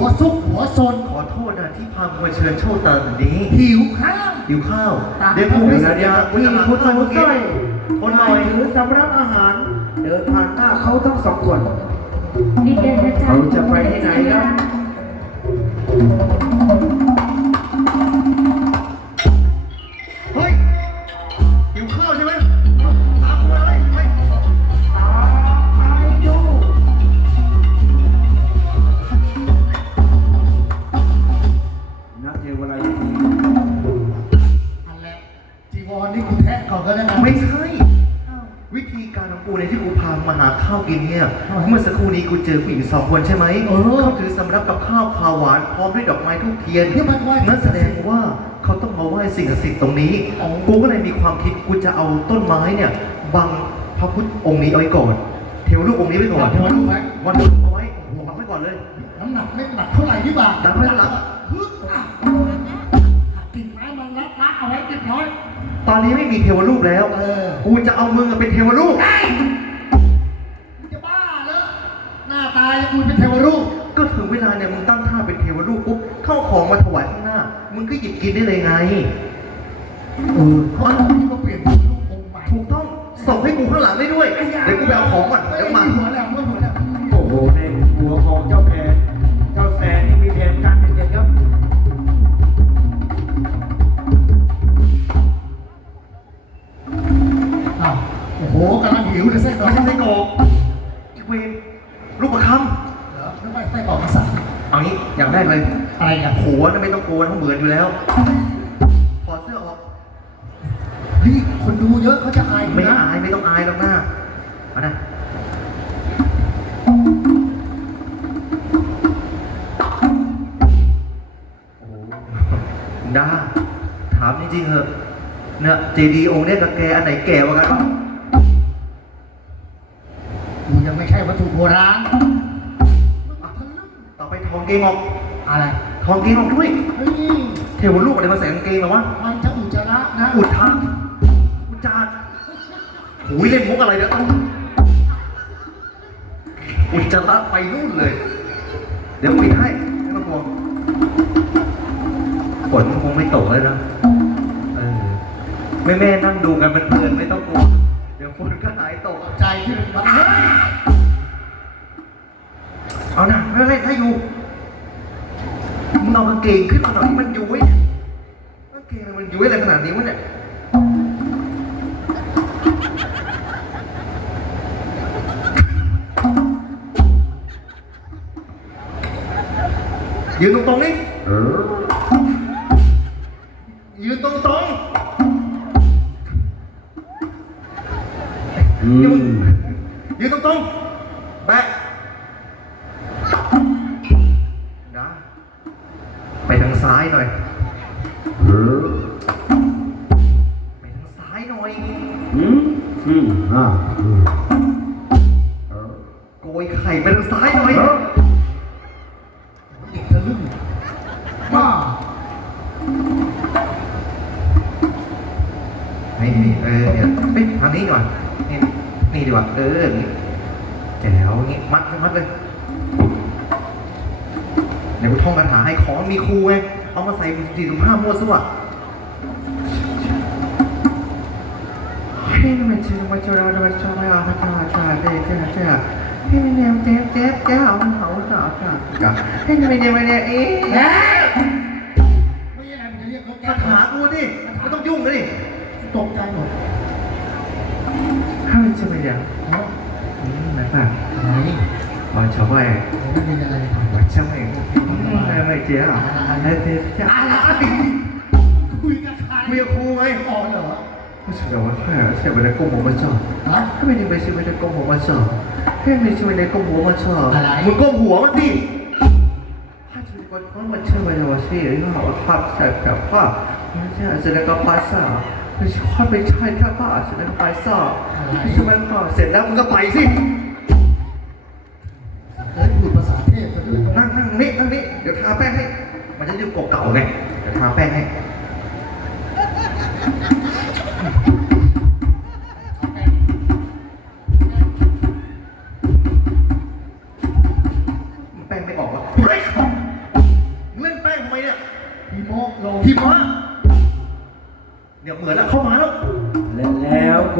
หัวซุกหัวซนขอโทษนะที่พามึงมาเชิญโชคตาแบบนี้หิวข้าว หิวข้าวตามเดี๋ยวกูให้สัญญาที่จะมาพุทธข้าวมุเมื่อสกี้ร้อยคนหน่อยถือสำรับอาหาร เดินผ่านหน้าเขาทั้งสองคนนิดเดียวนะจ๊ะเขาจะไปที่ไหนครับ มาหาข้าวกินเนี่ย เมื่อสักครู่นี้กูเจอผู้หญิงสองคนใช่ไหมเขาถือสำรับกับข้าวขาวหวานพร้อมด้วยดอกไม้ทูบเทียนที่มันไหว้นั่นแสดงว่าเขาต้องมาไหว้สิ่งศักดิ์สิทธิ์ตรงนี้ อ๋อ กูก็เลยมีความคิดกูจะเอาต้นไม้เนี่ยบังพระพุทธองค์นี้เอาไว้ก่อน เทวรูปองค์นี้ไว้ก่อนเดี๋ยวดูไว้ วันนี้เอาไว้บังไว้ก่อนเลย น้ำหนักไม่หนักเท่าไหร่นี่บ่าดันไว้หลังฮึบอะหักกิ่งไม้มันรัดรัดเอาไว้เรียบร้อย ตอนนี้ไม่มีเทวรูปแล้ว เออ กูจะเอามึงเป็นเทวรูปมึงจะบ้าเหรอ หน้าตายังมึงเป็นเทวรูป ก็ถึงเวลาเนี่ยมึงตั้งท่าเป็นเทวรูปปุ๊บเข้าของมาถวายข้างหน้า มึงก็หยิบกินได้เลยไงเออเขาเอาพี่มาเปลี่ยนเป็นรูปองค์ใหม่ถูกต้องส่งให้กูข้างหลังได้ด้วย เดี๋ยวกูไปเอาของก่อนเดี๋ยวมา หัวแล้วไม่หัวแล้วโอ้โหในหัวของเจ้าแพนเจ้าแสนนี่มีแผนการ เขาเหมือนอยู่แล้วถอดเสื้อออกพี่คนดูเยอะเขาจะอายไม่นะอายไม่ต้องอายหรอกนะเอานะโอ้โหดาถามจริงๆเหอะเนี่ยเจดีองค์เนี่ยกับแกอันไหนแก่กว่ากันวะกูยังไม่ใช่วัตถุโบราณต่อไปทองเกงออกอะไร ทองเกงออกด้วย เฮ้ย เทวรูปอะไรมาใส่กางเกงเหรอวะมันจะอุจจาระนะอุดทางอุจจาดหูยเล่นมุกอะไรเดี๋ยวต้องอุจจาระไปนู่นเลย เดี๋ยวปิดให้ไม่ต้องกลัวฝนคงไม่ตกเลยนะเออแม่แม่ๆนั่งดูกันมันเพลินไม่ต้องกลัวเดี๋ยวฝนก็หายตกใจที่มันเฮ้ยเอานะไม่เล่นให้อยู่มึงเอากางเกงขึ้นมาหน่อยมันย้วยกางเกง มันย้วยอะไรขนาดนี้วะเนี่ยยืนตรงๆนี่ยืนตรงๆยืนยืนตรงๆแบะนะไปทางซ้ายหน่อย อืมอ่าอืมโกยไข่ไปทางซ้ายหน่อยเด็กทะลึ่งบ้านี่นี่เออเนี่ยเฮ้ยทางนี้ดีกว่านี่นี่ดีกว่า เอออย่างงี้แจ๋วอย่างงี้มัดมัดเลยเดี๋ยวกูท่องคาถาให้ของมีครูไงเอามาใส่สี่ถุงผ้ามั่วซั่ว จ้าเจ้าให้มันเนี่ยเจ๊บเจ๊บเจ้ามันเขาจ้าจ้าให้มันเนี่ยมันเนี่ยเอ๊ะไม่ใช่อะไรมันจะเรียกรถแก๊คาถากูดิไม่ต้องยุ่งเลยดิตกใจหมดให้มันจะไม่เนี่ยเนาะอืมนะป่ะอะไรอ๋อชอบไปไม่เป็นอะไรใช่ไม่ไม่เจ๊อะอะไรเจ๊จ้าอะไรคุยกับใครคุยกับครูไงอ๋อเหรอ ไม่ใช่ว่าแค่เสียไปในกลมหัวมาจอดฮะถ้าไม่ได้ไปซื้อไปในกลมหัวมาจอดให้ไม่ซื้อไปในกลมหัวมาจอดอะไรมึงก้มหัวมาสิถ้าจะเป็นคนเขามาเชื่อไปเลยว่าสิหรือว่าภาพแสบกับภาพไม่ใช่แสดงกับภาษาไม่ใช่ไม่ใช่ถ้าภาพแสดงกับภาษาไม่ใช่มันภาพเสร็จแล้วมึงก็ไปสิเอ้ยพูดภาษาเทพจะด้วยนั่งนั่งนี่นั่งนี่เดี๋ยวทาแป้งให้ มันจะดูเก่าๆไงเดี๋ยวทาแป้งให้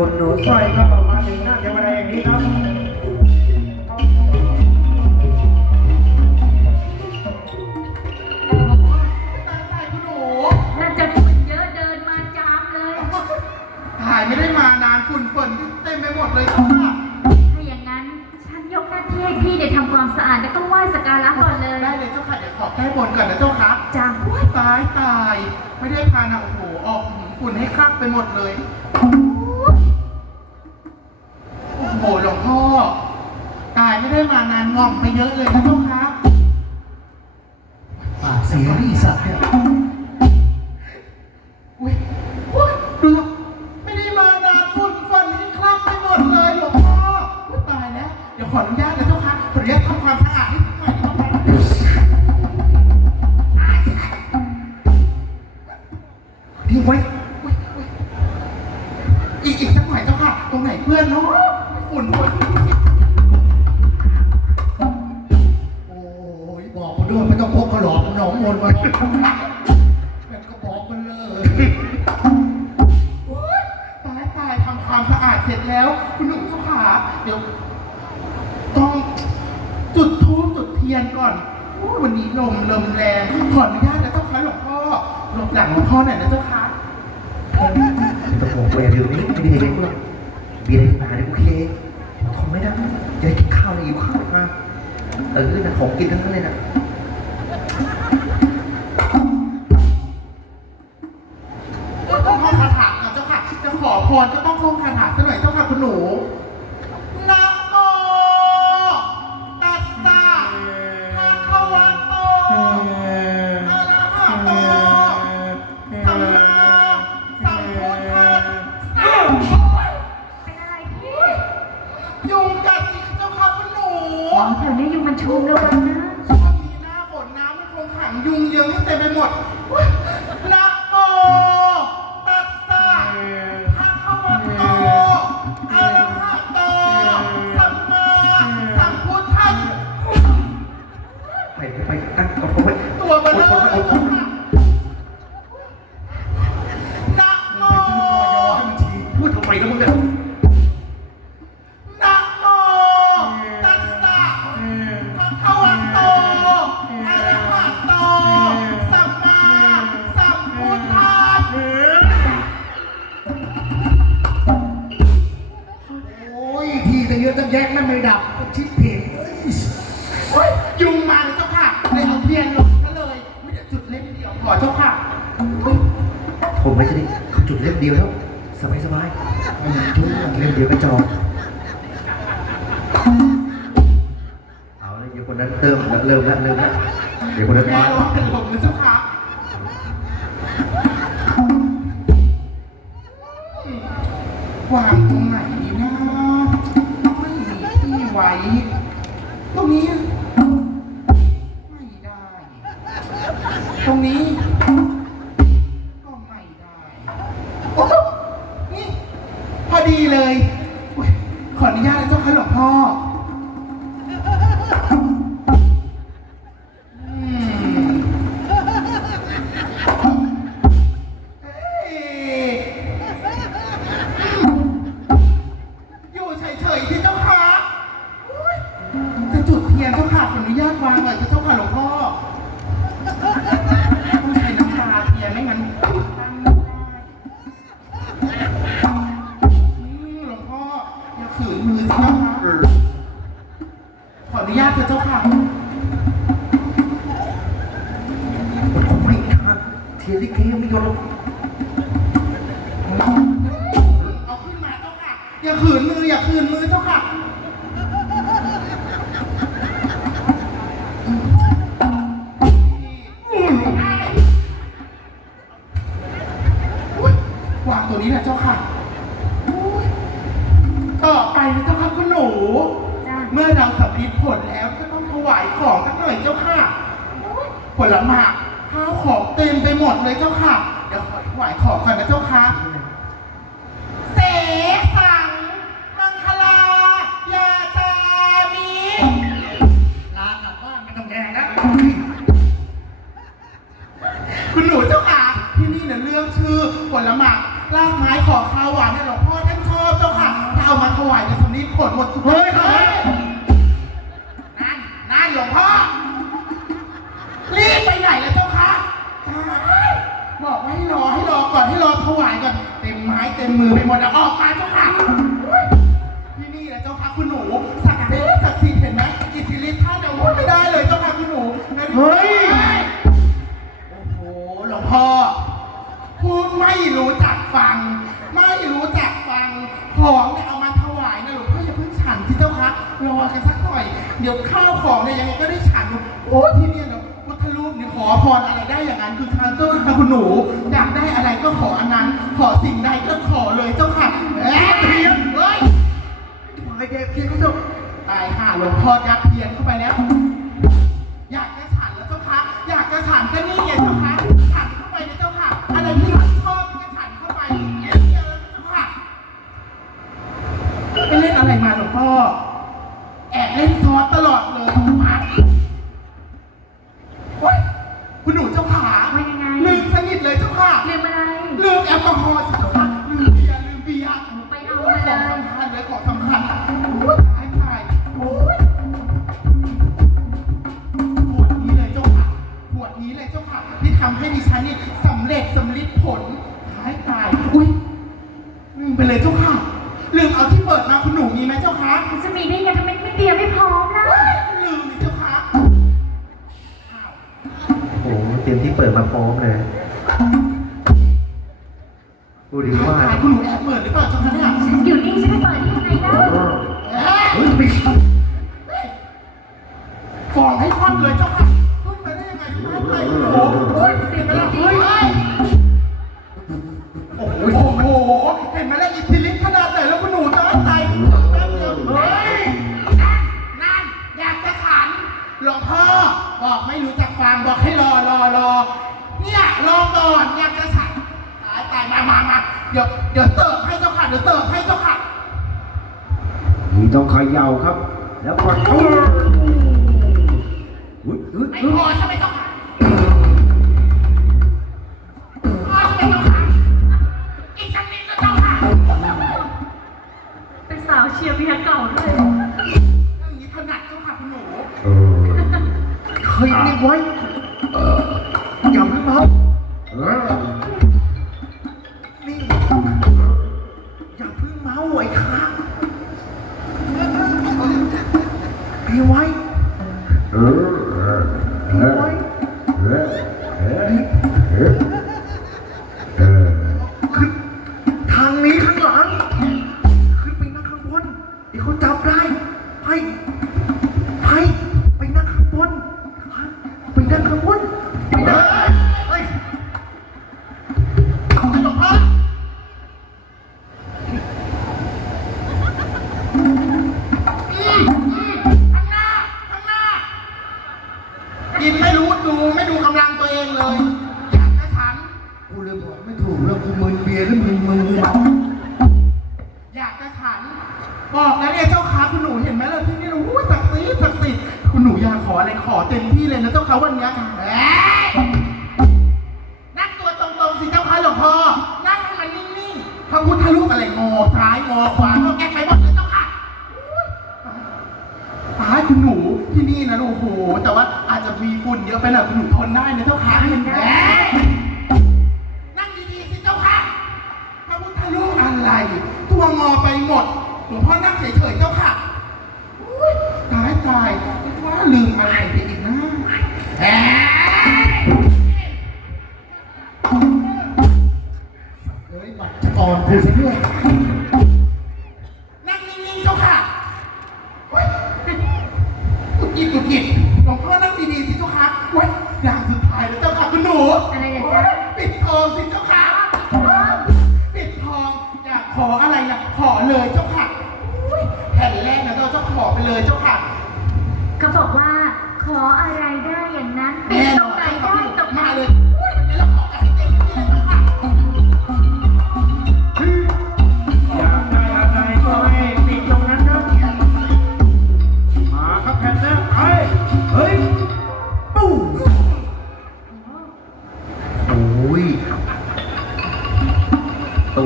บุญหนูสร้อยพระ เสรีสัตย์ย ผมกินทั้งนั้นเลยนะ ไปตั้งตัวผมไว้ตัวมันเลยนะโมพูดทำไมแล้วมึงเนี่ย กวางตรงไหนนะไม่มีที่ไวี้เจ้าคะขออนุญาตเถอะเจ้าค่ะไม่ค่ะเทียริเกไม่ยอมเอาขึ้นมาเจ้าค่ะ อย่าขืนมืออย่าขืนมือเจ้าค่ะ Come on. ดูดิว่า คุณหนูแอบเปิดหรือเปล่าเจ้าคะเนี่ย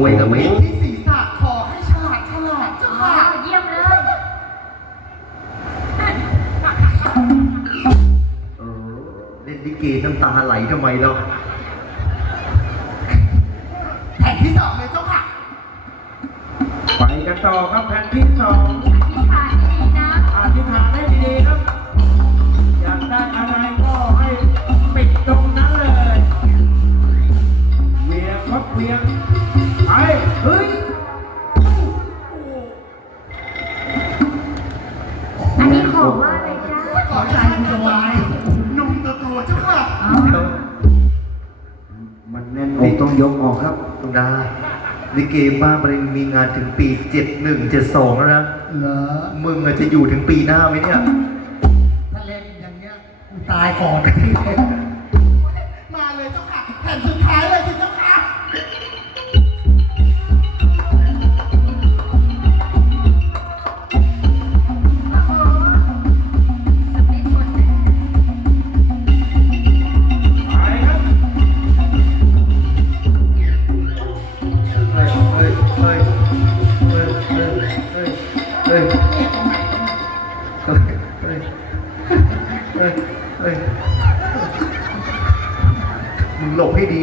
ตัวกับไม่ที่ศีรษะขอให้ฉลาดฉลาดเจ้าอ๋อค่ะ เยี่ยมเลย เออเล่นลิเกน้ำตาไหลทำไมเราแผ่นที่สองเลยเจ้าค่ะ ไปกันต่อครับแผ่นที่สอง ยกออกครับตรงดาลิเกบ้านมันมีงานถึงปีเจ็ดหนึ่งเจ็ดสองแล้วนะ เหรอมึงอะจะอยู่ถึงปีหน้าไหมเนี่ย ถ้าเล่นอย่างเงี้ยกูตายก่อน มาเลยเจ้าค่ะ แผ่นสุดท้ายเลยสิเจ้าค่ะ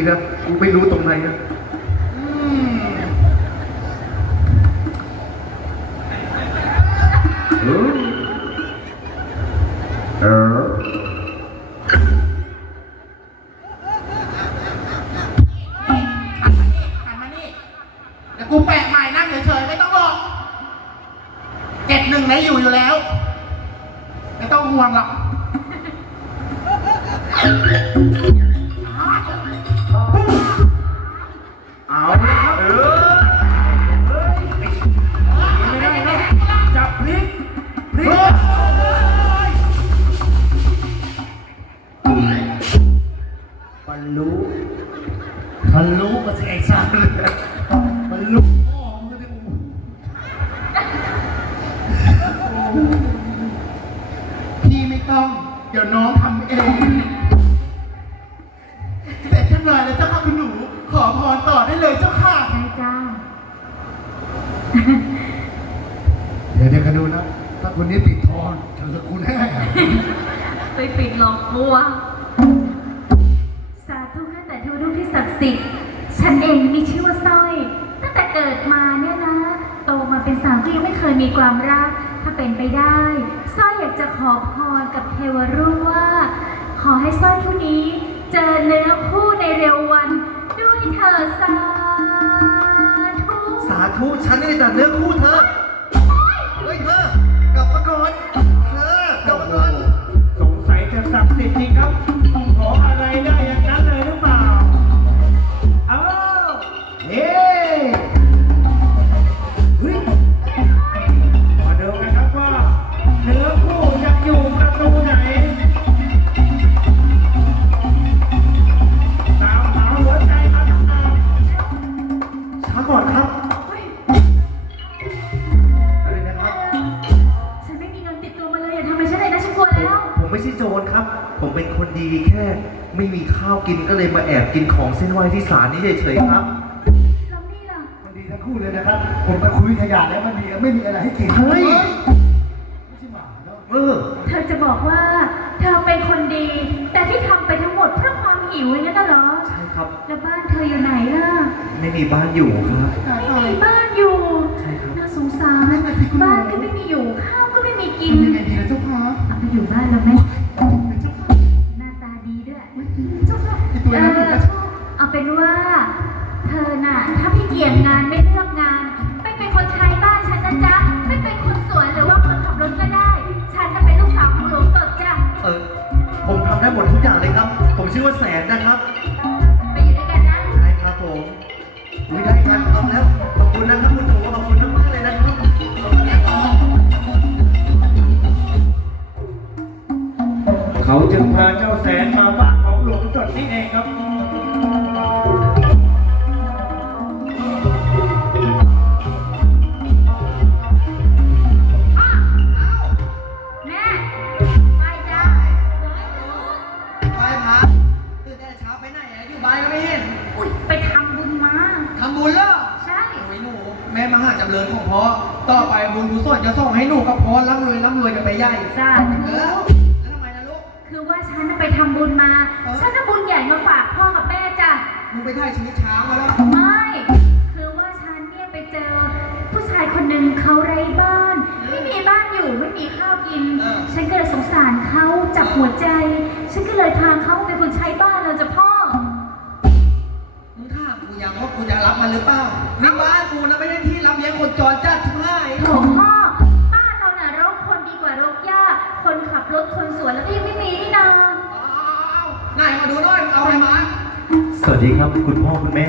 นะกูไม่รู้ตรงไหนนะเออหันมานี่เดี๋ยวกูแปะใหม่นั่งเฉยๆไม่ต้องหรอกเจ็ดหนึ่งไหนอยู่อยู่แล้ว ไม่ต้องห่วงหรอกเอ ดี๋ยวเดี๋ยวกันดูนะ ถ้าคนนี้ปิดทองเธอจะกูแน่ไปปิดหลอกกลัว สาธุข้าแต่เทวรูปที่ศักดิ์สิทธิ์ ฉันเองมีชื่อว่าสร้อย ตั้งแต่เกิดมาเนี่ยนะ โตมาเป็นสาวก็ยังไม่เคยมีความรัก ถ้าเป็นไปได้สร้อยอยากจะขอพรกับเทวรูปว่า ขอให้สร้อยผู้นี้ เจอเนื้อคู่ในเร็ววัน ด้วยเธอสาธุ สาธุฉันนี่แต่เนื้อคู่เธอ สิทธิ์จริงครับ กินก็เลยมาแอบกินของเส้นไหว้ที่ศาลนี่เฉยๆครับแล้วนี่ล่ะมันดีทั้งคู่เลยนะครับ ผมไปคุยขยะแล้วมันดีไม่มีอะไรให้กินเฮ้ยไม่ใช่หมาเนาะเออเธอจะบอกว่าเธอเป็นคนดี แต่ที่ทำไปทั้งหมดเพราะความหิวอย่างนั้นน่ะเหรอ ใช่ครับ แล้วบ้านเธออยู่ไหนล่ะ ไม่มีบ้านอยู่ครับไม่มีบ้ เกียรงานไม่เลือกงาน ไม่เป็นคนใช้บ้านฉันนะจ๊ะ ไม่เป็นคนสวนหรือว่าคนขับรถก็ได้ ฉันจะเป็นลูกสาวของหลวงสดจ้ะ เออ ผมทำได้หมดทุกอย่างเลยครับ ผมชื่อว่าแสนนะครับ ไปอยู่ด้วยกันนะ ได้ครับผมไม่ได้การทำแล้ว ขอบคุณนะครับคุณหนูขอบคุณมากๆเลยนะครับ เขาจึงพาเจ้าแสนมาบ้านของหลวงสดนี่เองครับ วยร่ำรวยกันไปใหญ่สาเอธุอแล้วทำไมนะลูก คือว่าฉันน่ะไปทำบุญมา เออ ฉันจะบุญใหญ่มาฝากพ่อกับแม่จ้ะ มึงไปถ่ายชีวิตช้างมาแล้ว ไม่ คือว่าฉันเนี่ยไปเจอ ผู้ชายคนหนึ่งเขาไร้บ้านไม่มีบ้านอยู่ไม่มีข้าวกิน เออ ฉันก็เลยสงสารเขาจับหัวใจ ฉันก็เลยพาเขาเป็นคนใช้บ้านเราจะพ่อ มึงถามกูยังว่ากูจะรับมันหรือเปล่านี่บ้านกูนะไม่ได้ที่รับเลี้ยงคนจรจัดชิบหาย โถพ่อ คนขับรถคนสวนแล้วก็ยังไม่มีนี่นาเอาๆๆไหนมาดูหน่อยมึงเอาอะไรมา สวัสดีครับ คุณพ่อคุณแม่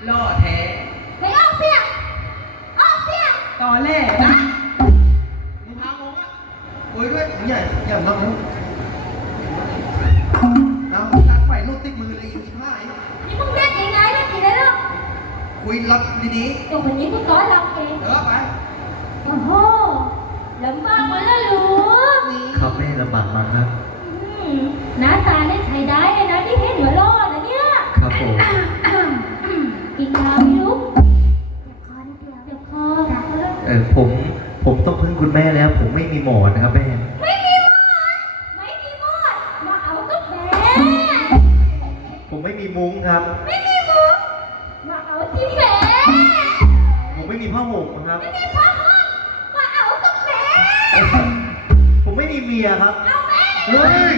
ลี่ยนล่อแท้ไปออกเปลี่ยนออกเปลี่ยนตอนแรกนะมึงพางงอะคุยด้วยอย่าอย่ามามึงเอาตัดไฟลูกติดมือเลยอีกชิบหายนี่มึงเรียกยังไงเรียกกี่ได้แล้วคุยรับดีเดี๋ยวคนนี้มึงก้อนเราเองๆเออไปโอ้โหลำบากมาแล้วลูกนี่ครับแม่ลำบากมากครับอืมหน้าตาได้ใช้ได้เลยนะที่เห็นหัวรอดนะเนี่ยครับผม กินข้าวไหมลูกเดี๋ยวคอเดี๋ยวคอเออผมผมต้องพึ่งคุณแม่แล้ว ผมไม่มีหมอนนะครับแม่ ไม่มีหมดไม่มีหมดมาเอากับแม่ผมไม่มีมุ้งครับ ไม่มีมุกมาเอาที่แม่ผมไม่มีผ้าห่มครับ ไม่มีพ่อห้องมาเอากับแม่ผมไม่มีเมียครับ เอาแม่เฮ้ย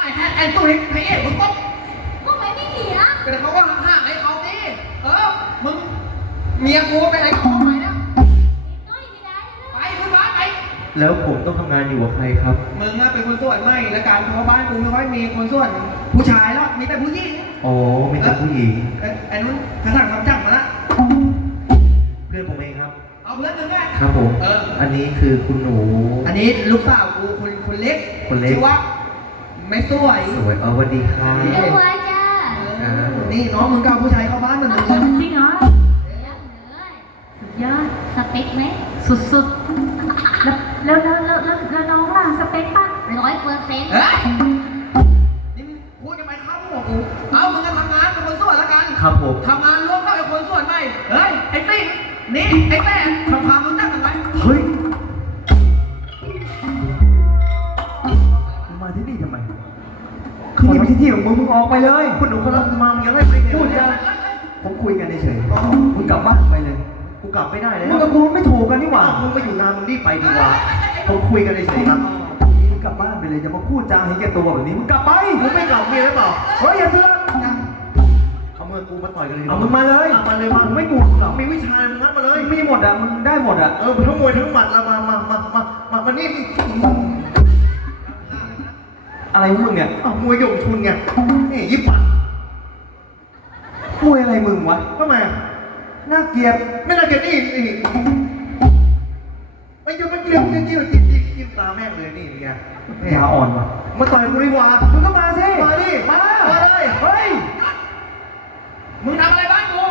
ไอ้แฮนแอนตัวเห็นไอ้เอ๋มึงต้อง พวกแม่ไม่มีนะ เป็นเขาว่าห่างๆให้เขาดิเออ มึง เมียกูไปไหนกับเขาไหนนะน้อยไม่ได้นะไปคุณบ้านไป แล้วผมต้องทำงานอยู่กับใครครับ มึงอะเป็นคนส่วนไม่และการเพราะบ้านกูไม่ค่อยมีคนส่วน ผู้ชายหรอกมีแต่ผู้หญิงอ๋อมีแต่ผู้หญิง เอ้ยไอ้นู้นกระสั่งคำจับมาละเพื่อนผมเองครับ เอาเพื่อนมึงไงครับผม เออ อันนี้คือคุณหนู อันนี้ลูกสาวกูคนคนเล็กคนเล็ก ชื่อว่าไม่สวย สวยเอาสวัสดีครับตัวจ้า เออนี่น้องมึงก็เอาผู้ชายเข้าบ้านเหมือนมึงเลยจริงเหรอสุดยอดสเปคไหมสุดๆ แล้วแล้วแล้วแล้วแล้วน้องล่ะสเปคป่ะร้อยเปอร์เซ็นต์เฮ้ยนี่มึงพูดยังไงเข้าหัวกูเอามึงก็ทำงานเป็นคนส่วนละกันครับผมทำงานร่วมกับไอ้คนส่วนไม่เฮ้ยไอ้ติ๊กนี่ไอ้แม่ทำความรู้จักกันไหมเฮ้ยมาที่นี่ทำไมที่นี่ไม่ใช่ที่ของมึงมึงออกไปเลยคุณหนูคนละมามึงยังไงไม่ได้พูดไงจาผมคุยกันเฉยๆมึงกลับบ้านไปเลย กูกลับไม่ได้แล้วมึงกับกูไม่ถูกกันนี่หว่าอ้าวมึงมาอยู่นานมึงรีบไปดีกว่าผมคุยกันเฉยๆครับมึงกลับบ้านไปเลยอย่ามาพูดจาให้แก่ตัวแบบนี้มึงกลับไปมึงไม่กลับเมียหรือเปล่าเฮ้ยอย่าเสือกเอามือกูมาต่อยกันเลยเอามึงมาเลยเอามาเลยมามึงไม่กลัวหรอกมีวิชามึงงัดมาเลยมีหมดอะมึงได้หมดอะเออทั้งมวยทั้งหมัดละมามามามามามานี่อะไรของมึงเนี่ยอ้าวมวยหยงชุนไงนี่ยิบหมัดมวยอะไรมึงวะทำไมอะ น่าเกลียดไม่น่าเกลียดนี่นี่ไม่ยอมไม่เกลียดจิ้มจิ้มจิ้มจิ้มจิ้มตาแม่งเลยนี่นี่ไงไม่หาอ่อนวะมาต่อยกูดีกว่ามึงก็มาสิมาดิมามาเลยเฮ้ยมึงทำอะไรบ้านกู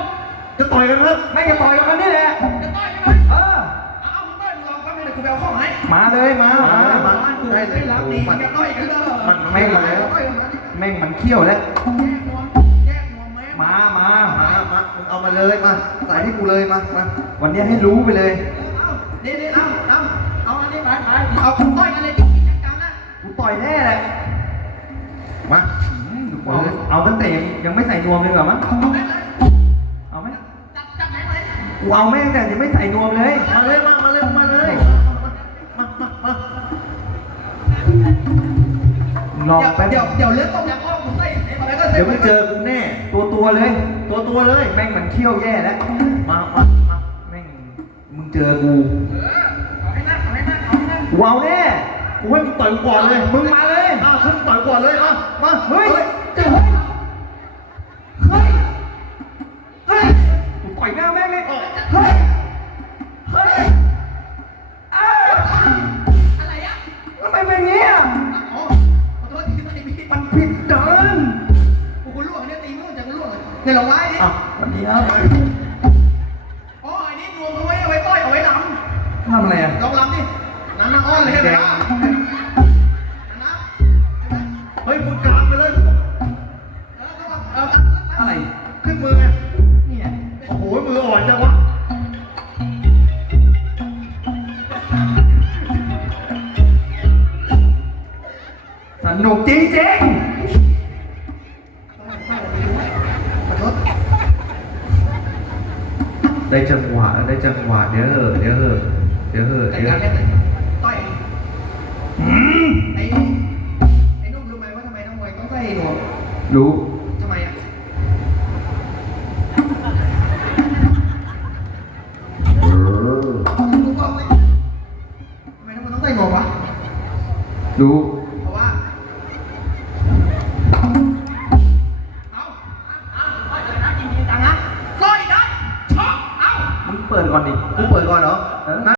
จะต่อยกันครับไม่จะต่อยกันนี่แหละจะต่อยใช่ไหมเออเอามึงต่อยมึงลองก็ไม่ได้กูไปเอาของให้มาเลยมามาเลยมาบ้านกูไม่รับดีมึงจะต่อยกันเหรอมันไม่มาแล้วต่อยกันมาดิแม่งมันเขี้ยวแล้วแยกนวมแยกนวมแม่มามา มึงเอามาเลยมา ใส่ให้กูเลยมามาวันนี้ให้รู้ไปเลย เอานี่นี่เอาเอาเอาอันนี้ไปไปเอาคุณต่อยกันเลยจริงๆจังๆนะกูต่อยแน่แหละมาอืมเอาเอาตั้งแต่ยังไม่ใส่นวมเลยเหรอมั้งเอาแม่งเลยเอาไหมจับจับแม่งเลยกูเอาแม่งแต่ยังไม่ใส่นวมเลย มาเลยมามาเลยมาเลยมามามาลองเดี๋ยวแป๊บเดี๋ยวเดี๋ยวเลือดต้มยำอ้อม ดี๋ยวมึงเจอกูแน่ ตัวตัวๆเลย ตัวตัวเลย แม่งมันเขี้ยวแย่แล้ว มามามาแม่ง มึงเจอกูเออเอาให้นั่งเอาให้นั่งเอาให้นั่งกูเอาแน่กูให้มึงต่อยกูก่อนเลย มึงมาเลยอ้าวขึ้นต่อยก่อนเลยมามาเฮ้ยเดี๋ยวเฮ้ย เฮ้ยกูต่อยหน้าแม่งเลยเฮ้ย เลยเดี๋ยวลองไว้ดิอะวันนี้ครับอ๋ออันนี้รวมเอาไว้เอาไว้ต้อยเอาไว้ลทำอะไรอะำลองลำดินั่นนะอ้อนเลยเห็นไหมล่ะนั่นนะเห็นไหมเฮ้ยมึงกลางไปเลยเออก็เอาเอาเอาอะไร ขึ้นมือไง